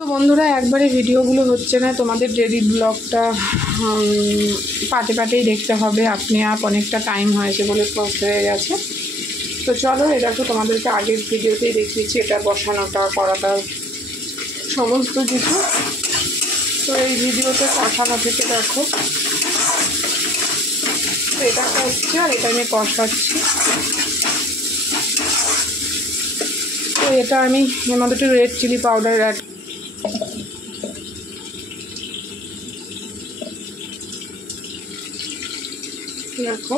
তো বন্ধুরা একবারে ভিডিওগুলো হচ্ছে না, তোমাদের ডেলি ব্লগটা পাটে পাটেই দেখতে হবে। আপনি অনেকটা টাইম হয়েছে বলে পোস্ট হয়ে গেছে। তো চলো, এটা তো তোমাদেরকে আগের ভিডিওতেই দেখিয়েছি, এটা বসানোটা করাটা সমস্ত কিছু। তো এই ভিডিওতে কষানো থেকে দেখো, তো এটা হচ্ছে আর এটা আমি কষাচ্ছি। তো এটা আমি এর মধ্যে একটু রেড চিলি পাউডার অ্যাড, দেখো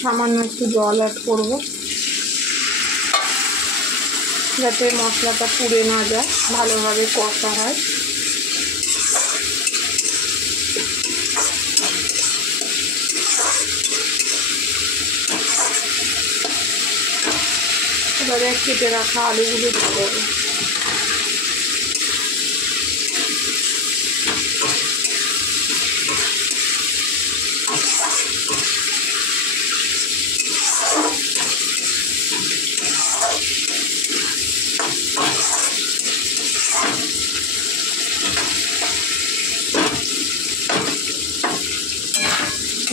সামান্য একটু জল অ্যাড করব যাতে মশলাটা পুড়ে না যায়, ভালোভাবে কষা হয়। এবারে কেটে রাখা আলুগুলো দিয়ে দেবো।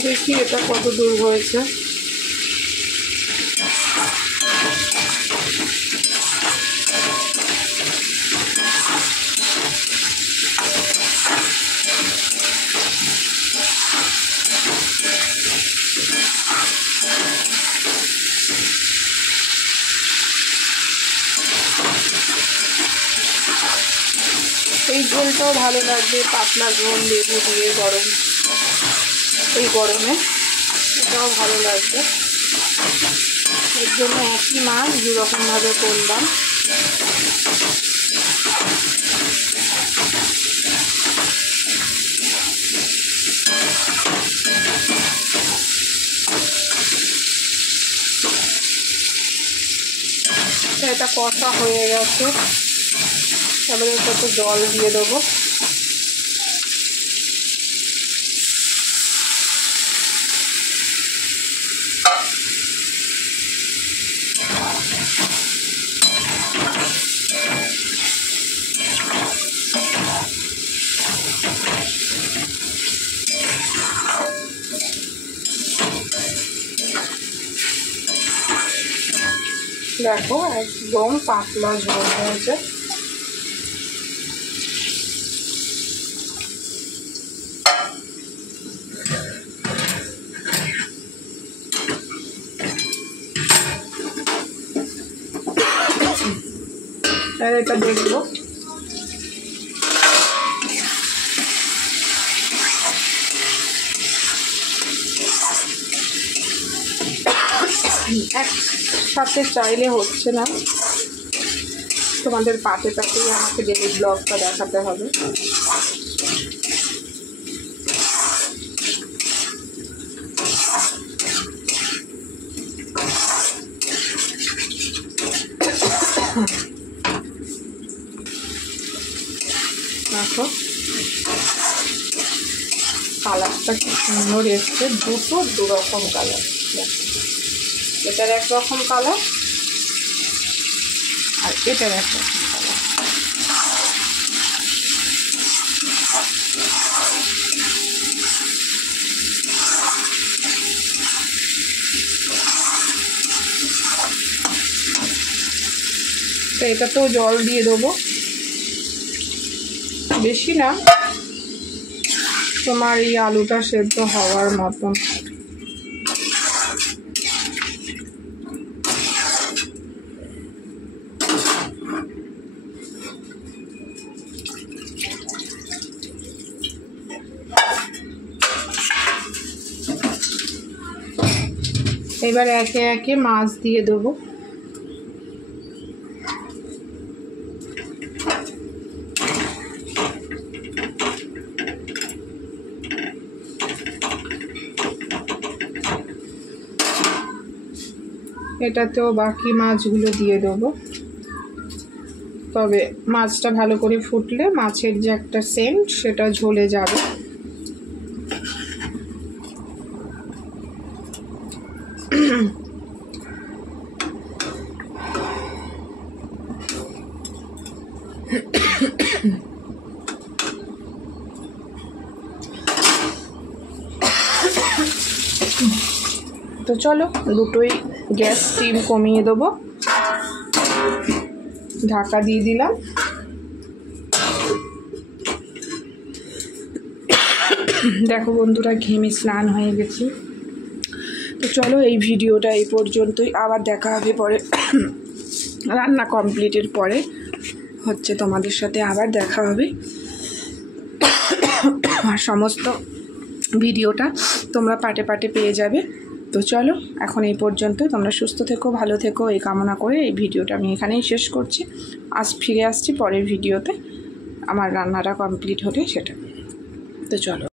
দেখি এটা কত দূর হয়েছে। এই ঝোলটাও ভালো লাগবে, পাতলা ঝোল লেবু দিয়ে গরম, এই গরমে এটাও ভালো লাগবে। এর জন্য একই মাছ দুরকমভাবে করলাম। এটা কষা হয়ে গেছে, তারপরে একটু জল দিয়ে দেবো। দেখো একদম পাতলা ঝোল হয়েছে। আর এটা দেখবো একসাথে চাইলে হচ্ছে না, তোমাদের পাটে পাটেই আমাকে ডেলি ব্লগটা দেখাতে হবে। দেখো কালারটা কি সুন্দর এসছে, দুরকম কালার। এটার একরকম কালার আর এটার একরকম কালার। তো এটাতেও জল দিয়ে দেবো, বেশি না, তোমার এই আলুটা সেদ্ধ হওয়ার মতন। এবার একে একে মাছ দিয়ে দেবো। এটাতেও বাকি মাছগুলো দিয়ে দেবো। তবে মাছটা ভালো করে ফুটলে মাছের যে একটা সেন্ট সেটা ঝরে যাবে। তো চলো দুটোই গ্যাস স্টিম কমিয়ে দেবো, ঢাকা দিয়ে দিলাম। দেখো বন্ধুরা ঘেমে স্নান হয়ে গেছি। তো চলো এই ভিডিওটা এই পর্যন্তই, আবার দেখা হবে পরে রান্না কমপ্লিটের পরে হচ্ছে তোমাদের সাথে আবার দেখা হবে। আর সমস্ত ভিডিওটা তোমরা পাটে পাটে পেয়ে যাবে। তো চলো এখন এই পর্যন্ত, তোমরা সুস্থ থেকো, ভালো থেকো এই কামনা করে এই ভিডিওটা আমি এখানেই শেষ করছি। ফিরে আসছি পরের ভিডিওতে আমার রান্নাটা কমপ্লিট হলে সেটা। তো চলো।